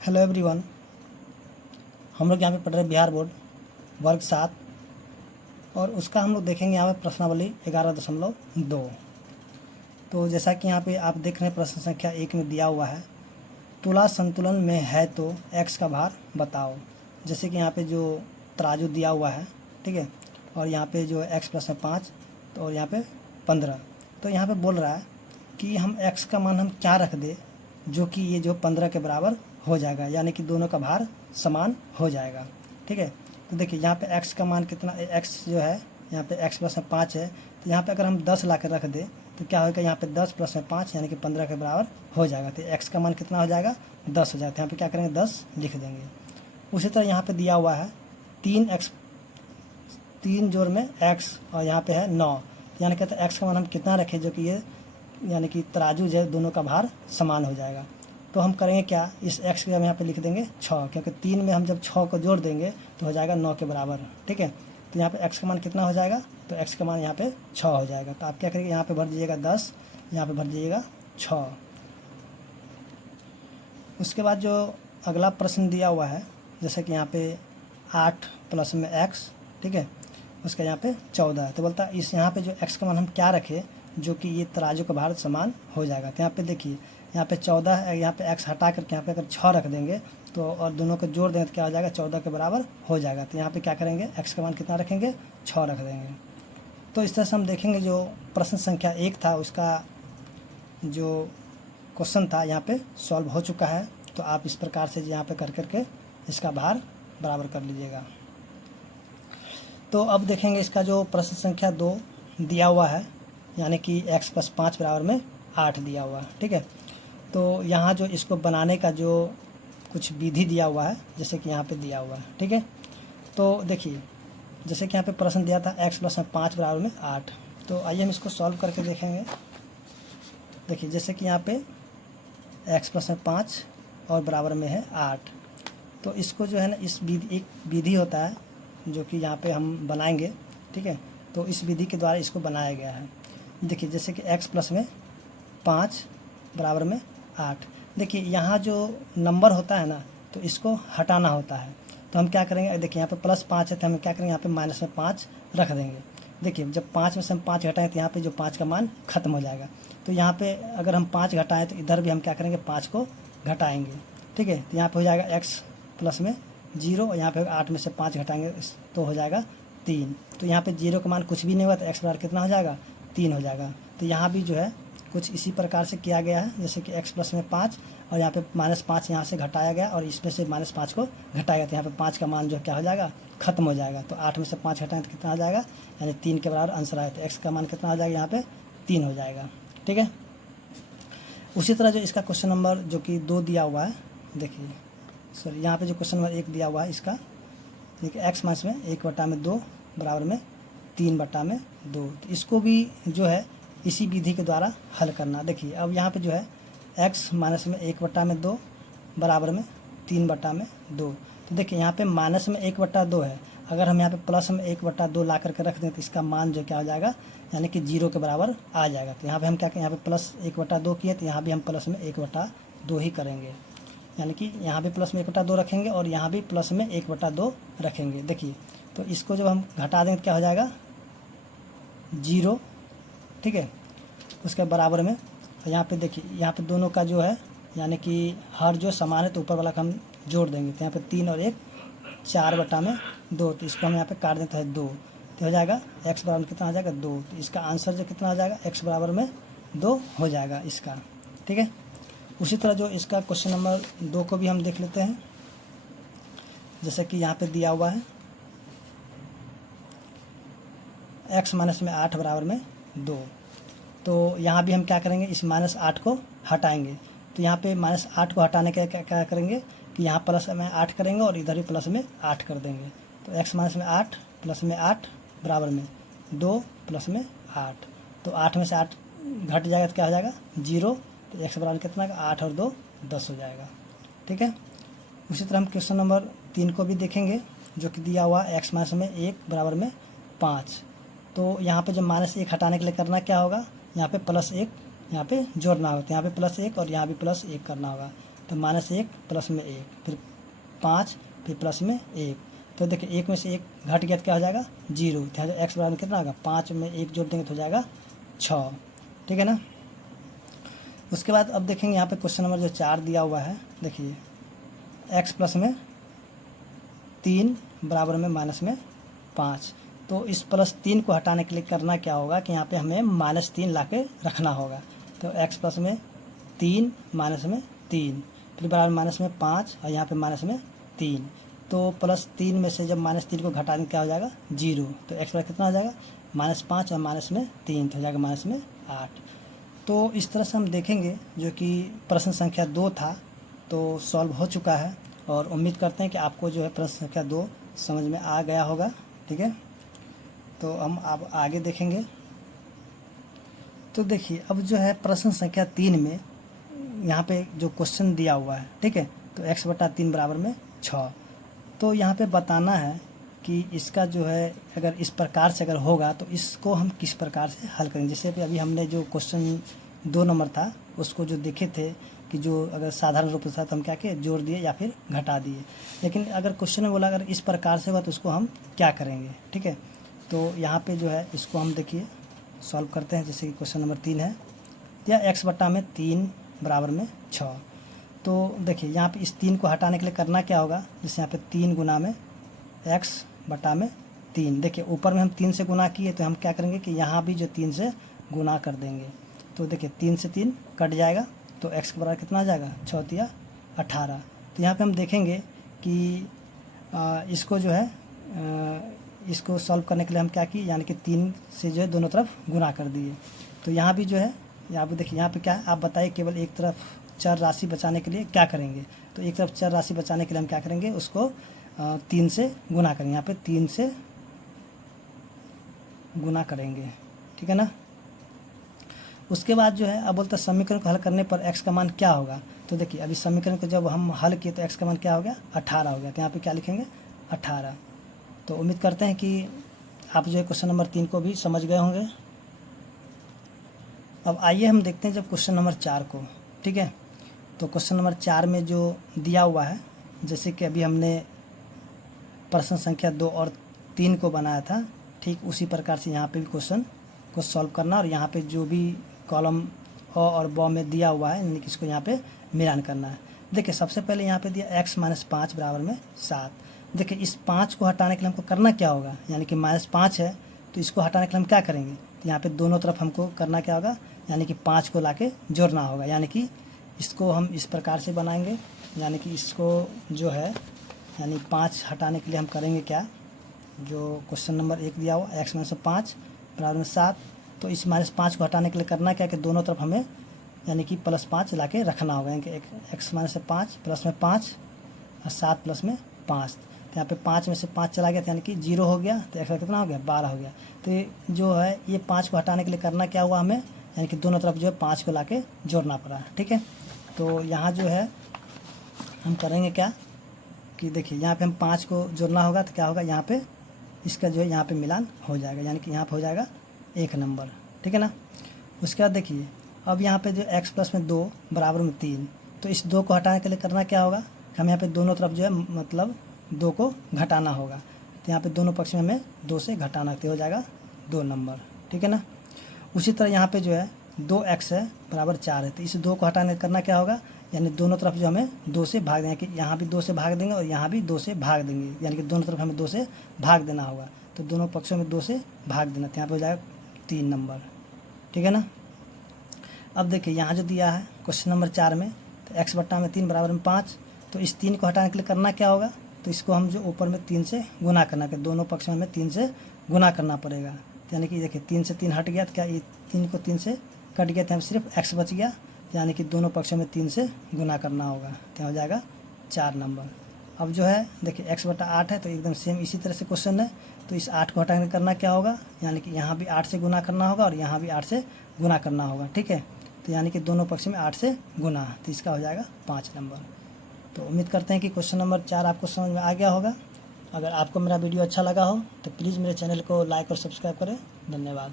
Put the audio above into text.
Hello everyone. हम लोग यहाँ पे पढ़ रहे हैं बिहार बोर्ड वर्ग 7 और उसका हम लोग देखेंगे यहाँ पे प्रश्नावली 11.2। तो जैसा कि यहाँ पे आप देख रहे हैं प्रश्न संख्या 1 में दिया हुआ है, तुला संतुलन में है तो x का भार बताओ। जैसे कि यहाँ पे जो तराजू दिया हुआ है, ठीक है, और यहाँ पे जो x प्लस है 5 तो और यहाँ पे 15। तो यहाँ पे बोल रहा है कि हम x का मान हम क्या रख दे जो कि ये जो 15 के बराबर हो जाएगा, यानी कि दोनों का भार समान हो जाएगा। ठीक है, तो देखिए यहाँ पे x का मान कितना, x जो है यहाँ पे x प्लस में 5 है, तो यहाँ पे अगर हम 10 ला कर रख दें तो क्या होगा, यहाँ पे 10 प्लस में 5 यानी कि 15 के बराबर हो जाएगा। तो x का मान कितना हो जाएगा, 10 हो जाएगा। तो यहाँ पे क्या करेंगे, 10 लिख देंगे। उसी तरह यहाँ पे दिया हुआ है 3 जोड़ में x और यहाँ पे है 9, यानी कहते हैं x का मान हम कितना रखें जो कि ये यानी कि तराजू जो है दोनों का भार समान हो जाएगा। तो हम करेंगे क्या, इस x के हम यहाँ पे लिख देंगे 6, क्योंकि 3 में हम जब 6 को जोड़ देंगे तो हो जाएगा 9 के बराबर। ठीक है, तो यहाँ पे x का मान कितना हो जाएगा, तो x का मान यहाँ पे 6 हो जाएगा। तो आप क्या करेंगे, यहाँ पे भर दीजिएगा 10, यहाँ पे भर दीजिएगा 6। उसके बाद जो अगला प्रश्न दिया हुआ है, जैसे कि यहाँ पे 8 प्लस में x, ठीक है, उसका यहाँ पे 14 है। तो बोलता है इस यहाँ पे जो x का मान हम क्या रखें जो कि ये तराजू का भार समान हो जाएगा। तो यहाँ पे देखिए यहाँ पे 14 है, यहाँ पे x हटा करके यहाँ पे अगर 6 रख देंगे तो और दोनों को जोड़ देंगे तो क्या हो जाएगा, 14 के बराबर हो जाएगा। तो यहाँ पे क्या करेंगे, x का मान कितना रखेंगे, 6 रख देंगे। तो इस तरह से हम देखेंगे जो प्रश्न संख्या 1 था उसका जो क्वेश्चन था यहाँ पे सॉल्व हो चुका है। तो आप इस प्रकार से यहाँ पे कर करके इसका भार बराबर कर लीजिएगा। तो अब देखेंगे इसका जो प्रश्न संख्या 2 दिया हुआ है, यानी कि x प्लस 5 बराबर में 8 दिया हुआ है। ठीक है, तो यहाँ जो इसको बनाने का जो कुछ विधि दिया हुआ है, जैसे कि यहाँ पे दिया हुआ है। ठीक है, तो देखिए जैसे कि यहाँ पे प्रश्न दिया था x प्लस 5 बराबर में 8। तो आइए हम इसको सॉल्व करके देखेंगे। देखिए जैसे कि यहाँ पे x प्लस 5 और बराबर में है 8, तो इसको जो है ना इस विधि, एक विधि होता है जो कि यहाँ पे हम बनाएंगे। ठीक है, तो इस विधि के द्वारा इसको बनाया गया है। देखिए जैसे कि x प्लस में 5 बराबर में 8, देखिए यहाँ जो नंबर होता है ना तो इसको हटाना होता है। तो हम क्या करेंगे, देखिए यहाँ पे प्लस 5 है तो हम क्या करेंगे, यहाँ पे माइनस में 5 रख देंगे। देखिए जब 5 में से हम 5 घटाएं तो यहाँ पे जो 5 का मान खत्म हो जाएगा। तो यहाँ पे अगर हम 5 घटाएं तो इधर भी हम क्या करेंगे, 5 को घटाएंगे। ठीक है, तो यहाँ पे हो जाएगा x प्लस में 0 और यहाँ पे 8 में से 5 घटाएंगे तो हो जाएगा 3। तो यहाँ पे 0 का मान कुछ भी नहीं हुआ तो x बराबर कितना हो जाएगा, 3 हो जाएगा। तो यहाँ भी जो है कुछ इसी प्रकार से किया गया है, जैसे कि x प्लस में 5 और यहाँ पे -5 यहाँ से घटाया गया और इसमें से -5 को घटाया गया। तो यहाँ पे 5 का मान जो क्या हो जाएगा, खत्म हो जाएगा। तो 8 में से 5 घटाएं तो कितना आ जाएगा, यानी 3 के बराबर आंसर आया। तो x का मान कितना आ जाएगा, यहाँ पे 3 हो जाएगा। ठीक है, उसी तरह जो इसका क्वेश्चन नंबर जो कि 2 दिया हुआ है, देखिए सॉरी यहाँ पे जो क्वेश्चन नंबर 1 दिया हुआ है इसका, देखिए x माइनस में 1/2 बराबर में 3/2। तो इसको भी जो है इसी विधि के द्वारा हल करना। देखिए अब यहाँ पे जो है x माइनस में 1/2 बराबर में 3/2। तो देखिए यहाँ पे माइनस में 1/2 है, अगर हम यहाँ पे प्लस में 1/2 ला करके रख दें तो इसका मान जो क्या हो जाएगा, यानी कि 0 के बराबर आ जाएगा। तो यहाँ पे हम क्या करें, यहाँ पे प्लस 1/2 किए तो यहाँ भी हम प्लस में 1/2 ही करेंगे, यानी कि यहाँ भी प्लस में 1/2 रखेंगे और यहाँ भी प्लस में 1/2 रखेंगे। देखिए तो इसको जब हम घटा देंगे तो क्या हो जाएगा, 0। ठीक है, उसके बराबर में यहाँ पे देखिए यहाँ पे दोनों का जो है यानी कि हर जो समान है तो ऊपर वाला का हम जोड़ देंगे। तो यहाँ पे 3 और 1 4/2। तो इसको हम यहाँ पे काट देते हैं 2, तो हो जाएगा x बराबर में कितना हो जाएगा, 2। तो इसका आंसर जो कितना हो जाएगा, x बराबर में 2 हो जाएगा इसका। ठीक है, उसी तरह जो इसका क्वेश्चन नंबर 2 को भी हम देख लेते हैं, जैसे कि यहाँ पे दिया हुआ है x माइनस में 8 बराबर में 2। तो यहाँ भी हम क्या करेंगे, इस -8 को हटाएंगे। तो यहाँ पे -8 को हटाने के क्या करेंगे कि यहाँ प्लस में 8 करेंगे और इधर भी प्लस में 8 कर देंगे। तो x माइनस में 8 प्लस में 8 बराबर में 2 प्लस में 8। तो 8 में से 8 घट जाएगा तो क्या हो जाएगा, 0। तो x बराबर कितना, 8 और 2 10 हो जाएगा। ठीक है, उसी तरह हम क्वेश्चन नंबर 3 को भी देखेंगे जो कि दिया हुआ x माइनस में 1 बराबर में 5। तो यहाँ पे जब -1 हटाने के लिए करना क्या होगा, यहाँ पे +1 यहाँ पे जोड़ना होगा। तो यहाँ पे +1 और यहाँ भी +1 करना होगा। तो -1 प्लस में 1, फिर 5, फिर प्लस में 1। तो देखिए 1 में से 1 घट गया तो क्या हो जाएगा 0। तो यहाँ x बराबर कितना होगा 5 में 1 जोड़ देंगे तो हो जाएगा 6, ठीक है ना। उसके बाद अब देखेंगे यहाँ पे क्वेश्चन नंबर जो 4 दिया हुआ है, देखिए x प्लस में 3 बराबर में माइनस में 5। तो इस +3 को हटाने के लिए करना क्या होगा कि यहाँ पे हमें -3 ला के रखना होगा। तो x प्लस में 3 माइनस में 3 फिर बराबर माइनस में 5 और यहाँ पे माइनस में 3। तो +3 में से जब -3 को घटाने क्या हो जाएगा 0। तो x बराबर कितना हो जाएगा -5 और माइनस में 3 तो हो जाएगा माइनस में 8। तो इस तरह से हम देखेंगे जो कि प्रश्न संख्या 2 था तो सॉल्व हो चुका है, और उम्मीद करते हैं कि आपको जो है प्रश्न संख्या 2 समझ में आ गया होगा, ठीक है। तो हम अब आगे देखेंगे। तो देखिए अब जो है प्रश्न संख्या 3 में यहाँ पे जो क्वेश्चन दिया हुआ है, ठीक है, तो x/3 बराबर में 6। तो यहाँ पे बताना है कि इसका जो है अगर इस प्रकार से अगर होगा तो इसको हम किस प्रकार से हल करेंगे। जैसे कि अभी हमने जो क्वेश्चन 2 नंबर था उसको जो देखे थे कि जो अगर साधारण रूप से था तो हम क्या किए जोड़ दिए या फिर घटा दिए। लेकिन अगर क्वेश्चन में बोला अगर इस प्रकार से हुआ तो उसको हम क्या करेंगे, ठीक है। तो यहाँ पे जो है इसको हम देखिए सॉल्व करते हैं। जैसे कि क्वेश्चन नंबर 3 है या x/3 बराबर में 6। तो देखिए यहाँ पे इस 3 को हटाने के लिए करना क्या होगा, जैसे यहाँ पे 3 गुना में x/3। देखिए ऊपर में हम 3 से गुना किए तो हम क्या करेंगे कि यहाँ भी जो 3 से गुना कर देंगे। तो देखिए 3 से 3 कट जाएगा तो x के बराबर कितना आ जाएगा 6 × 18। तो यहाँ पे हम देखेंगे कि इसको जो है इसको सॉल्व करने के लिए हम क्या किए, यानी कि 3 से जो है दोनों तरफ गुना कर दिए। तो यहाँ भी जो है यहाँ पे देखिए यहाँ पे क्या है आप बताइए, केवल एक तरफ चर राशि बचाने के लिए क्या करेंगे। तो एक तरफ चर राशि बचाने के लिए हम क्या करेंगे, उसको 3 से गुना करेंगे। यहाँ पे 3 से गुना करेंगे, ठीक है ना। उसके बाद जो है अब बोलते हैं समीकरण को हल करने पर x का मान क्या होगा। तो देखिए अभी समीकरण को जब हम हल किए तो x का मान क्या हो गया 18 हो गया। तो यहाँ पे क्या लिखेंगे 18। तो उम्मीद करते हैं कि आप जो है क्वेश्चन नंबर 3 को भी समझ गए होंगे। अब आइए हम देखते हैं जब क्वेश्चन नंबर 4 को, ठीक है। तो क्वेश्चन नंबर 4 में जो दिया हुआ है, जैसे कि अभी हमने प्रश्न संख्या 2 और 3 को बनाया था, ठीक उसी प्रकार से यहाँ पे भी क्वेश्चन को सॉल्व करना और यहाँ पे जो भी कॉलम अ और ब में दिया हुआ है यानी कि इसको यहाँ पे मिलान करना है। देखिए सबसे पहले यहाँ पे दिया x - 5 बराबर में 7। देखिए इस 5 को हटाने के लिए हमको करना क्या होगा, यानी कि -5 है तो इसको हटाने के लिए हम क्या करेंगे, तो यहाँ पे दोनों तरफ हमको करना क्या होगा, यानी कि 5 को लाके जोड़ना होगा। यानी कि इसको हम इस प्रकार से बनाएंगे, यानी कि इसको जो है यानी 5 हटाने के लिए हम करेंगे क्या, जो क्वेश्चन नंबर 1 दिया हुआ x - 5 बराबर में 7। तो इस -5 को हटाने के लिए करना क्या कि दोनों तरफ हमें यानी कि +5 ला के रखना होगा। यानी कि x - 5 प्लस में 5 और 7 प्लस में 5। तो यहाँ पे 5 में से 5 चला गया तो यानी कि 0 हो गया। तो x कितना हो गया 12 हो गया। तो जो है ये 5 को हटाने के लिए करना क्या हुआ हमें, यानी कि दोनों तरफ जो है 5 को ला के जोड़ना पड़ा, ठीक है। तो यहाँ जो है हम करेंगे क्या कि देखिए यहाँ पे हम 5 को जोड़ना होगा तो क्या होगा, यहाँ पे इसका जो है यहाँ पे मिलान हो जाएगा, यानी कि यहाँ पे हो जाएगा 1 नंबर, ठीक है ना। उसके बाद देखिए अब यहाँ पे जो x प्लस में 2 बराबर में 3, तो इस 2 को हटाने के लिए करना क्या होगा, हम यहाँ पे दोनों तरफ जो है मतलब 2 को घटाना होगा। तो यहाँ पे दोनों पक्ष में हमें 2 से घटाना, तो हो जाएगा 2 नंबर, ठीक है ना। उसी तरह यहाँ पे जो है 2x है बराबर 4 है, तो इस 2 को हटाने करना क्या होगा, यानी दोनों तरफ जो हमें 2 से भाग देंगे, कि यहाँ भी 2 से भाग देंगे और यहाँ भी 2 से भाग देंगे, यानी कि दोनों तरफ हमें 2 से भाग देना होगा। तो दोनों पक्षों में 2 से भाग देना, तो यहाँ पे हो जाएगा 3 नंबर, ठीक है ना। अब देखिए यहाँ जो दिया है क्वेश्चन नंबर 4 में, तो x/3 बराबर में 5। तो इस 3 को हटाने के लिए करना क्या होगा, तो इसको हम जो ऊपर में 3 से गुना करना, कि दोनों पक्ष में हमें 3 से गुना करना पड़ेगा। यानी कि देखिए 3 से 3 हट गया तो क्या ये 3 को 3 से कट गया, तो हम सिर्फ x बच गया, यानी कि दोनों पक्षों में 3 से गुना करना होगा, तो हो जाएगा 4 नंबर। अब जो है देखिए x/8 है तो एकदम सेम इसी तरह से क्वेश्चन है। तो इस 8 को हटाने करना क्या होगा, यानी कि यहाँ भी 8 से गुना करना होगा और यहाँ भी 8 से गुना करना होगा, ठीक है। तो यानी कि दोनों पक्ष में 8 से गुना, तो इसका हो जाएगा 5 नंबर। तो उम्मीद करते हैं कि क्वेश्चन नंबर 4 आपको समझ में आ गया होगा। अगर आपको मेरा वीडियो अच्छा लगा हो तो प्लीज़ मेरे चैनल को लाइक और सब्सक्राइब करें। धन्यवाद।